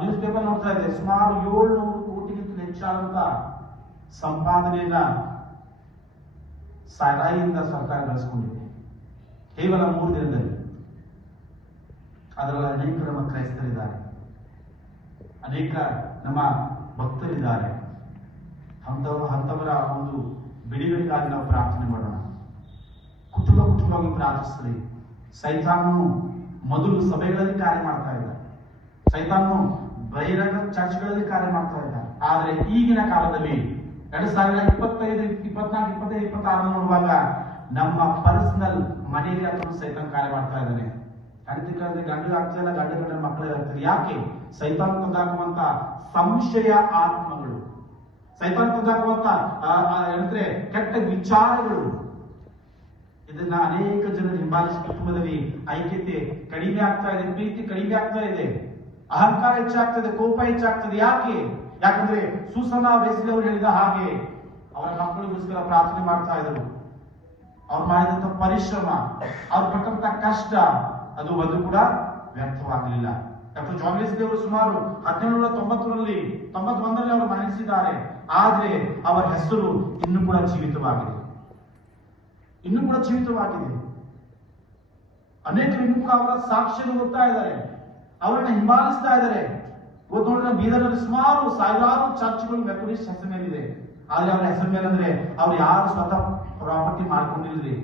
News paper ನೋಡ್ತಾ ಇದೆ, ಸುಮಾರು 700 ಕೋಟಿಗಿಂತ ಹೆಚ್ಚಾದಂತ ಸಂಪಾದನೆಯನ್ನ ಸಾರಾಯಿಯಿಂದ ಸರ್ಕಾರ ಗಳಿಸಿಕೊಂಡಿದೆ ಕೇವಲ 3 ದಿನದಲ್ಲಿ. ಅದರಲ್ಲಿ ಅನೇಕ ನಮ್ಮ ಕ್ರೈಸ್ತರಿದ್ದಾರೆ, ಅನೇಕ ನಮ್ಮ ಭಕ್ತರಿದ್ದಾರೆ. ಅಂತವರ ಒಂದು ಬಿಡುಗಡೆಗಾಗಿ ನಾವು ಪ್ರಾರ್ಥನೆ ಮಾಡೋಣ. ಕುಟುಂಬವಾಗಿ ಪ್ರಾರ್ಥಿಸಲಿ. ಸೈತಾನನು ಮೊದಲು ಸಭೆಗಳಲ್ಲಿ ಕಾರ್ಯ ಮಾಡ್ತಾ ಇದ್ದ, ಸೈತಾನನು ಬಹಿರಂಗ ಚರ್ಚ್ಗಳಲ್ಲಿ ಕಾರ್ಯ ಮಾಡ್ತಾ ಇದ್ದ. ಆದ್ರೆ ಈಗಿನ ಕಾಲದಲ್ಲಿ 2025, 24, 25, 26 ನೋಡುವಾಗ ನಮ್ಮ ಪರ್ಸನಲ್ ಮನೆಯಲ್ಲಿ ಅಥವಾ ಸೈತಾನ್ ಕಾರ್ಯ ಮಾಡ್ತಾ ಇದ್ದಾನೆ. ಹೆಂಡತಿ ಗಂಡು ಆಗ್ತಾ ಇಲ್ಲ, ಗಂಡ ಗಂಡ ಮಕ್ಕಳೇ ಆಗ್ತದೆ. ಯಾಕೆ? ಸೈತಾನ್ ತಂದಾಕುವಂತ ಸಂಶಯ ಆತ್ಮಗಳು, ಸೈತಾನ್ ತಂದಾಕುವಂತ ಹೇಳಿದ್ರೆ ಕೆಟ್ಟ ವಿಚಾರಗಳು, ಇದನ್ನ ಅನೇಕ ಜನರು ಹಿಂಬಾಲಿಸಿ ಕುಟುಂಬದಲ್ಲಿ ಐಕ್ಯತೆ ಕಡಿಮೆ ಆಗ್ತಾ ಇದೆ, ಪ್ರೀತಿ ಕಡಿಮೆ ಆಗ್ತಾ ಇದೆ, ಅಹಂಕಾರ ಹೆಚ್ಚಾಗ್ತದೆ, ಕೋಪ ಹೆಚ್ಚಾಗ್ತದೆ. ಯಾಕಂದ್ರೆ ಸುಸನಾ ವೆಸ್ಲಿ ಅವರು ಹೇಳಿದ ಹಾಗೆ ಅವರ ಮಕ್ಕಳಿಗೋಸ್ಕರ ಪ್ರಾರ್ಥನೆ ಮಾಡ್ತಾ ಇದ್ರು. ಅವ್ರು ಮಾಡಿದಂತ ಪರಿಶ್ರಮ, ಅವ್ರು ಪಟ್ಟಂತ ಕಷ್ಟ ಅದು ಒಂದು ಕೂಡ ವ್ಯರ್ಥವಾಗಲಿಲ್ಲ. ಡಾಕ್ಟರ್ ಜಾನ್ ವೆಸ್ಲಿ ಅವರು ಸುಮಾರು 1791ರಲ್ಲಿ ಅವರು ಮರಣಿಸಿದ್ದಾರೆ. ಆದ್ರೆ ಅವರ ಹೆಸರು ಇನ್ನೂ ಕೂಡ ಜೀವಿತವಾಗಿದೆ. ಅನೇಕರು ಇನ್ನೂ ಕೂಡ ಅವರ ಸಾಕ್ಷ್ಯವನ್ನು ಓದ್ತಾ ಇದ್ದಾರೆ, ಅವರನ್ನ ಹಿಂಬಾಲಿಸ್ತಾ ಇದ್ದಾರೆ. ಇವತ್ತು ನೋಡಿದ್ರೆ ಬೀದರ್ನಲ್ಲಿ ಸುಮಾರು ಸಾವಿರಾರು ಚರ್ಚ್ಗಳು ಮೆಥೋಡಿಸ್ಟ್ ಹೆಸರು ಮೇಲಿದೆ. ಆದ್ರೆ ಅವರ ಹೆಸರು ಮೇಲೆ ಅಂದ್ರೆ ಅವ್ರು ಯಾರು ಸ್ವತಃ ಪ್ರಾಪರ್ಟಿ ಮಾಡ್ಕೊಂಡಿಲ್ರಿ.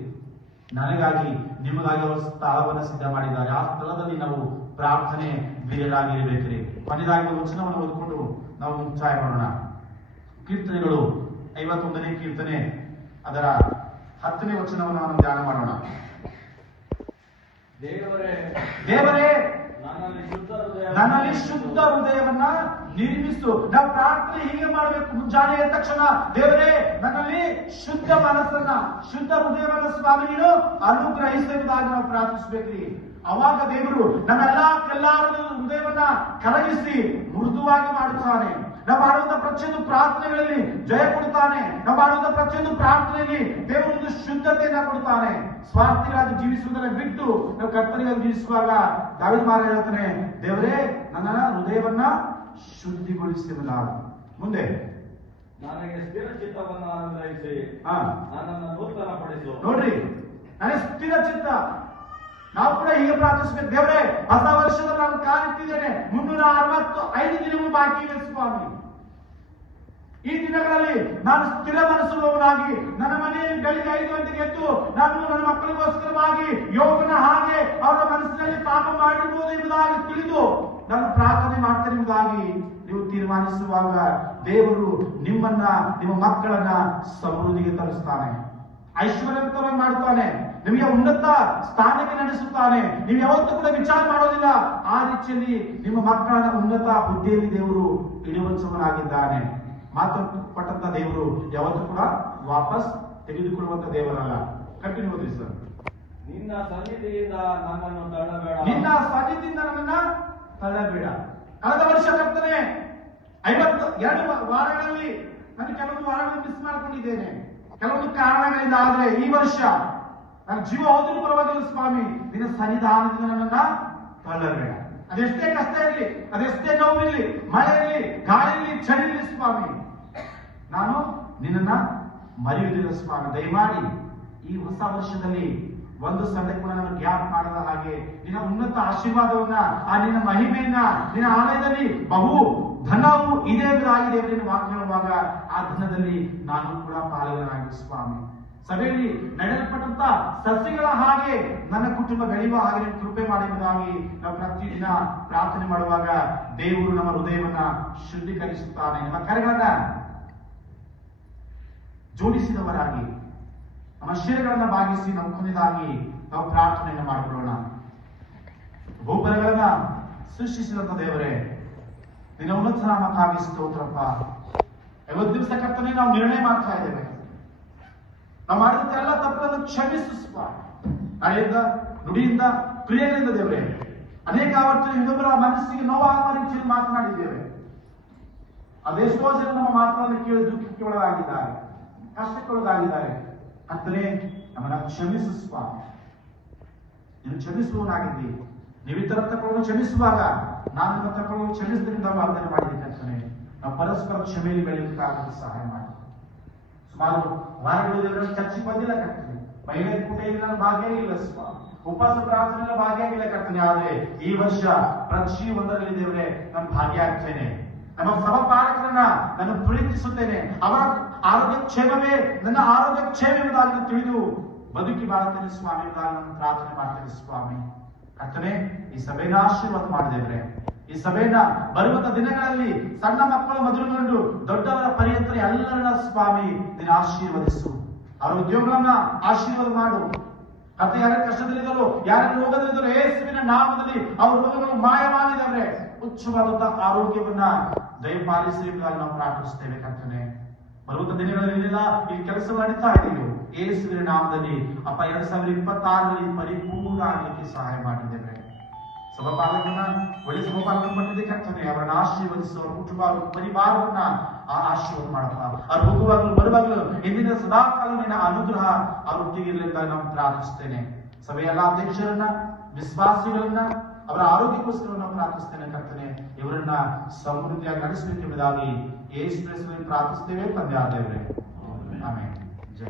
ನನಗಾಗಿ ನಿಮಗಾಗಿ ಅವರು ಸ್ಥಳವನ್ನು ಸಿದ್ಧ ಮಾಡಿದ್ದಾರೆ. ಆ ಸ್ಥಳದಲ್ಲಿ ನಾವು ಪ್ರಾರ್ಥನೆ ಬೀರಲಾಗಿರ್ಬೇಕ್ರಿ. ಕೊನೆಯದಾಗಿ ಒಂದು ವಚನವನ್ನು ಓದ್ಕೊಂಡು ನಾವು ಮುಕ್ತಾಯ ಮಾಡೋಣ. ಕೀರ್ತನೆಗಳು 51ನೇ ಕೀರ್ತನೆ ಅದರ 10ನೇ ವಚನವನ್ನು ನಾವು ಧ್ಯಾನ ಮಾಡೋಣ. ದೇವರೇ ನನ್ನಲ್ಲಿ ಶುದ್ಧ ಹೃದಯವನ್ನ ನಿರ್ಮಿಸು. ನಾವು ಪ್ರಾರ್ಥನೆ ಹೀಗೆ ಮಾಡಬೇಕು. ಮುಂಜಾನೆ ಎದ್ದ ತಕ್ಷಣ ದೇವರೇ ನನ್ನಲ್ಲಿ ಶುದ್ಧ ಮನಸ್ಸನ್ನ, ಶುದ್ಧ ಹೃದಯವನ್ನ ಸ್ವಾಮಿ ನೀನು ಅನುಗ್ರಹಿಸುವುದಾಗಿ ನಾವು ಪ್ರಾರ್ಥಿಸಬೇಕ್ರಿ. ಅವಾಗ ದೇವರು ನಮ್ಮೆಲ್ಲಾ ಹೃದಯವನ್ನ ಕರಗಿಸಿ ಮೃದುವಾಗಿ ಮಾಡುತ್ತಾನೆ. ನಾವು ಮಾಡುವಂತ ಪ್ರತಿಯೊಂದು ಪ್ರಾರ್ಥನೆಗಳಲ್ಲಿ ಜಯ ಕೊಡುತ್ತಾನೆ. ನಾವು ಮಾಡುವಂತ ಪ್ರತಿಯೊಂದು ಪ್ರಾರ್ಥನೆಯಲ್ಲಿ ದೇವರೊಂದು ಶುದ್ಧತೆಯನ್ನ ಕೊಡುತ್ತಾನೆ. ಸ್ವಾರ್ಥಿಗಾಗಿ ಜೀವಿಸುವುದನ್ನ ಬಿಟ್ಟು ನಾವು ಕರ್ತನಿಗಾಗಿ ಜೀವಿಸುವಾಗ ದಾವೀದ ಮಹಾರಾಜ ಹೇಳ್ತಾನೆ, ದೇವರೇ ನನ್ನ ಹೃದಯವನ್ನ ಶುದ್ಧಿಗೊಳಿಸಿದ. ಮುಂದೆ ನನಗೆ ಸ್ಥಿರ ಚಿತ್ತವನ್ನು ಅನುಗ್ರಹಿಸಿ ನನ್ನನ್ನು ನೂತನಪಡಿಸು. ನೋಡ್ರಿ, ನನಗೆ ಸ್ಥಿರ ಚಿತ್ತ. ನಾವು ಕೂಡ ಹೀಗೆ ಪ್ರಾರ್ಥಿಸಬೇಕು. ದೇವರೇ, ಹೊಸ ವರ್ಷದಲ್ಲಿ ನಾನು ಕಾಲಿಟ್ಟಿದ್ದೇನೆ, 365 ದಿನಗಳು ಬಾಕಿ ಇದೆ ಸ್ವಾಮಿ. ಈ ದಿನಗಳಲ್ಲಿ ನಾನು ಸ್ಥಿರ ಮನಸ್ಸುಳ್ಳವನಾಗಿ ನನ್ನ ಮನೆಯಲ್ಲಿ ಬೆಳಿಗ್ಗೆ 5 ಗಂಟೆಗೆ ಎದ್ದು ನಾನು ನನ್ನ ಮಕ್ಕಳಿಗೋಸ್ಕರವಾಗಿ ಯೋಗನ ಹಾಗೆ ಅವರ ಮನಸ್ಸಿನಲ್ಲಿ ಪಾಪ ಮಾಡಿರ್ಬೋದು ಎಂಬುದಾಗಿ ತಿಳಿದು ನಾನು ಪ್ರಾರ್ಥನೆ ಮಾಡ್ತೇನೆ ಎಂಬುದಾಗಿ ನೀವು ತೀರ್ಮಾನಿಸುವಾಗ ದೇವರು ನಿಮ್ಮನ್ನ, ನಿಮ್ಮ ಮಕ್ಕಳನ್ನ ಸಮೃದ್ಧಿಗೆ ತರಿಸ್ತಾನೆ, ಐಶ್ವರ್ಯವಂತವಾಗಿ ಮಾಡುತ್ತಾನೆ, ನಿಮಗೆ ಉನ್ನತ ಸ್ಥಾನಕ್ಕೆ ನಡೆಸುತ್ತಾನೆ. ನೀವು ಯಾವತ್ತೂ ಕೂಡ ವಿಚಾರ ಮಾಡೋದಿಲ್ಲ. ಆ ರೀತಿಯಲ್ಲಿ ನಿಮ್ಮ ಮಕ್ಕಳನ್ನ ಉನ್ನತ ಹುದ್ದೆಯಲ್ಲಿ ದೇವರು ಇಡುವಂತವನಾಗಿದ್ದಾನೆ. ಮಾತು ಕೊಟ್ಟಂತ ದೇವರು ಯಾವತ್ತೂ ಕೂಡ ವಾಪಸ್ ತೆಗೆದುಕೊಳ್ಳುವಂತ ದೇವರಲ್ಲ. ಕಂಟಿನ್ಯೂ ಓದಿ ಸರ್. ನಿನ್ನ ಸನ್ನಿಧಿಯಿಂದ ನನ್ನನ್ನು ತಳ್ಳಬೇಡ. ನಿನ್ನ ಸನ್ನಿಧಿಯಿಂದ ನನ್ನನ್ನ ತಳ್ಳಬೇಡ. ಕಳೆದ ವರ್ಷ ಕರ್ತನೆ 52 ವಾರಗಳಲ್ಲಿ ನಾನು ಕೆಲವೊಂದು ವಾರಗಳನ್ನು ಮಿಸ್ ಮಾಡ್ಕೊಂಡಿದ್ದೇನೆ, ಕೆಲವೊಂದು ಕಾರಣಗಳಿಂದ. ಆದ್ರೆ ಈ ವರ್ಷ ನನ್ನ ಜೀವ ಹೋದರೂ ಪರವಾಗಿಲ್ಲ ಸ್ವಾಮಿ, ನಿನ್ನ ಸನ್ನಿಧಾನದಿಂದ ನನ್ನನ್ನ ತಳ್ಳಬೇಡ. ಅದೆಷ್ಟೇ ಕಷ್ಟ ಇರಲಿ, ಅದೆಷ್ಟೇ ನೋವಿರಲಿ, ಮಳೆ ಇರಲಿ, ಗಾಳಿ ಇರಲಿ, ಚಳಿ ಇರಲಿ ಸ್ವಾಮಿ, ನಾನು ನಿನ್ನನ್ನ ಮರೆಯುವುದಿಲ್ಲ ಸ್ವಾಮಿ. ದಯಮಾಡಿ ಈ ಹೊಸ ವರ್ಷದಲ್ಲಿ ಒಂದು ಸಣ್ಣ ಕೂಡ ನಾನು ಗ್ಯಾಪ್ ಮಾಡದ ಹಾಗೆ ನಿನ್ನ ಉನ್ನತ ಆಶೀರ್ವಾದವನ್ನ, ಆ ನಿನ್ನ ಮಹಿಮೆಯನ್ನ, ನಿನ್ನ ಆಲಯದಲ್ಲಿ ಬಹು ಧನವು ಇದೆ ಎಂಬುದಾಗಿ ದೇವರಿನ ವಾಕ್ಯ ಹೇಳುವಾಗ ಆ ಧನದಲ್ಲಿ ನಾನು ಕೂಡ ಪಾಲಕನಾಗಿ ಸ್ವಾಮಿ. ಸಭೆಯಲ್ಲಿ ನಡೆಯಲ್ಪಟ್ಟಂತ ಸಸ್ಯಗಳ ಹಾಗೆ ನನ್ನ ಕುಟುಂಬ ಬೆಳೆಯುವ ಹಾಗೆ ಕೃಪೆ ಮಾಡುವುದಾಗಿ ನಾವು ಪ್ರತಿದಿನ ಪ್ರಾರ್ಥನೆ ಮಾಡುವಾಗ ದೇವರು ನಮ್ಮ ಹೃದಯವನ್ನ ಶುದ್ಧೀಕರಿಸುತ್ತಾನೆ. ನಮ್ಮ ಕರೆಗಳನ್ನ ಜೋಡಿಸಿದವರಾಗಿ ನಮ್ಮ ಶಿರಗಳನ್ನ ಭಾಗಿಸಿ ನಾವು ಕೊನೆಯದಾಗಿ ನಾವು ಪ್ರಾರ್ಥನೆಯನ್ನು ಮಾಡಿಕೊಳ್ಳೋಣ. ಭೂಪರಗಳನ್ನ ಸೃಷ್ಟಿಸಿದಂತ ದೇವರೇ, ನಿನ್ನ ಉನ್ನತ ನಾಮಕ್ಕಾಗಿ ಸ್ತೋತ್ರಪ್ಪ. 50 ದಿವಸ ಕರ್ತನೆ ನಾವು ನಿರ್ಣಯ ಮಾಡ್ತಾ ಇದ್ದೇವೆ. ನಾವು ಮಾಡಿದಂತ ಎಲ್ಲ ತಪ್ಪನ್ನು ಕ್ಷಮಿಸುವ ನಡೆಯಿಂದ, ನುಡಿಯಿಂದ, ಕ್ರಿಯೆಗಳಿಂದ ದೇವರೇ ಅನೇಕ ಆವರ್ತನೆ ಇನ್ನೊಬ್ಬರ ಮನಸ್ಸಿಗೆ ನೋವಾಗುವ ರೀತಿಯಲ್ಲಿ ಮಾತನಾಡಿದ್ದೇವೆ. ಅದೆಷ್ಟೋ ಜನ ನಮ್ಮ ಮಾತನಾಡಿ ಕೇಳಿ ದುಃಖಕ್ಕೆ ಒಳಗಾಗಿದ್ದಾರೆ, ಕಷ್ಟಕ್ಕೆ ಒಳಗಾಗಿದ್ದಾರೆ. ಕರ್ತನೆ ನಮ್ಮನ್ನ ಕ್ಷಮಿಸುವ. ನೀನು ಕ್ಷಮಿಸುವವನಾಗಿದ್ದಿ. ನೀವು ಇತರ ತಪ್ಪನ್ನು ಕ್ಷಮಿಸುವಾಗ ನಾನು ನಿಮ್ಮ ತಪ್ಪು ಕ್ಷಮಿಸಿದ್ರಿಂದ ವಾಗ್ದಾನ ಮಾಡಿದೆ ಕರ್ತನೆ. ನಾವು ಪರಸ್ಪರ ಕ್ಷಮೆಯಲ್ಲಿ ಬೆಳೆಯಲಿಕ್ಕಾಗಿ ಸಹಾಯ ಮಾಡಿ. ಸುಮಾರು ವಾರಗಳು ದೇವರ ಚರ್ಚೆಗೆ ಬಂದಿಲ್ಲ ಕರ್ತನೆ. ಮಹಿಳೆ ಕೂಟೆಯಲ್ಲಿ ನಾನು ಭಾಗಿಯಾಗಿಲ್ಲ ಸ್ವಾಮಿ. ಉಪವಾಸ ಪ್ರಾರ್ಥನೆಯಲ್ಲಿ ಭಾಗಿಯಾಗಿಲ್ಲ ಕರ್ತನೆ. ಆದ್ರೆ ಈ ವರ್ಷ ಪ್ರತಿ ಒಂದರಲ್ಲಿ ದೇವರೇ ನಾನು ಭಾಗಿಯಾಗ್ತೇನೆ. ನಮ್ಮ ಸಹಪಾಲಕರನ್ನ ನಾನು ಪ್ರೀತಿಸುತ್ತೇನೆ. ಅವರ ಆರೋಗ್ಯ ಕ್ಷೇಮವೇ ನನ್ನ ಆರೋಗ್ಯ ಕ್ಷೇಮ ಎಂಬುದಾಗಿ ತಿಳಿದು ಬದುಕಿ ಬಾಳುತ್ತೇನೆ ಸ್ವಾಮಿ ಎಂಬುದಾಗಿ ನಾನು ಪ್ರಾರ್ಥನೆ ಮಾಡ್ತೇನೆ ಸ್ವಾಮಿ. ಕರ್ತನೆ, ಈ ಸಭೆನ ಆಶೀರ್ವಾದ ಮಾಡಿದೇವ್ರೆ. ಈ ಸಭೆನ ಬರುವಂತ ದಿನಗಳಲ್ಲಿ ಸಣ್ಣ ಮಕ್ಕಳು ಮೊದಲುಗೊಂಡು ದೊಡ್ಡವರ ಪರ್ಯಂತ ಎಲ್ಲರನ್ನ ಸ್ವಾಮಿ ನೀನು ಆಶೀರ್ವದಿಸು. ಅವರ ಉದ್ಯೋಗಗಳನ್ನ ಆಶೀರ್ವಾದ ಮಾಡು. ಮತ್ತೆ ಯಾರ ಕಷ್ಟದಲ್ಲಿದ್ದರು, ಯಾರ ರೋಗದಲ್ಲಿದ್ದರು, ಯೇಸುವಿನ ನಾಮದಲ್ಲಿ ಅವರ ರೋಗಗಳು ಮಾಯವಾಗಿದ್ದಾವೆ. ಉಚ್ಚವಾದಂತಹ ಆರೋಗ್ಯವನ್ನ ದಯಪಾಲಿಸಿ ಎಂಬುದಾಗಿ ನಾವು ಪ್ರಾರ್ಥಿಸುತ್ತೇವೆ ಕರ್ತನೆ. ಬರುವಂತ ದಿನಗಳಲ್ಲೆಲ್ಲ ಈ ಕೆಲಸ ನಡೀತಾ ಇದೆಯೋ ಯೇಸುವಿನ ನಾಮದಲ್ಲಿ ಅಪ್ಪ 2026ರಲ್ಲಿ ಪರಿಪೂರ್ಣ ಆಗಲಿಕ್ಕೆ ಸಹಾಯ ಮಾಡಿದ್ದೇವೆ. ಸಭಾಪಾಲಕರನ್ನ ಒಳ್ಳೆ ಸಭಾಪಾಲಕರ ಪಟ್ಟಿದೆ ಕರ್ತನೆ. ಅವರನ್ನ ಆಶೀರ್ವದಿಸುವ ಕುಟುಂಬ ಪರಿವಾರವನ್ನ ಆಶೀರ್ವಾದ ಮಾಡಪ್ಪ. ಅವ್ರು ಹೋಗುವಾಗಲೂ ಬರುವಾಗಲೂ ಇಂದಿನ ಸದಾಕಾಲ ನಿನ್ನ ಅನುಗ್ರಹ ಅವರೊಟ್ಟಿಗೆ ಇರಲಿಲ್ಲ ನಾವು ಪ್ರಾರ್ಥಿಸ್ತೇನೆ. ಸಭೆಯ ಎಲ್ಲ ಅಧ್ಯಕ್ಷರನ್ನ, ವಿಶ್ವಾಸಿಗಳನ್ನ, ಅವರ ಆರೋಗ್ಯಕ್ಕೋಸ್ಕರ ನಾವು ಪ್ರಾರ್ಥಿಸ್ತೇನೆ ಕರ್ತನೆ. ಇವರನ್ನ ಸಮೃದ್ಧಿಯಾಗಿ ನಡೆಸಬೇಕೆಂಬುದಾಗಿ ಯೇಸು ಕ್ರಿಸ್ತನಲ್ಲಿ ಪ್ರಾರ್ಥಿಸ್ತೇವೆ ತಂದೆ ಆದೇವರೇ. ಆಮೆನ್. ಜೈ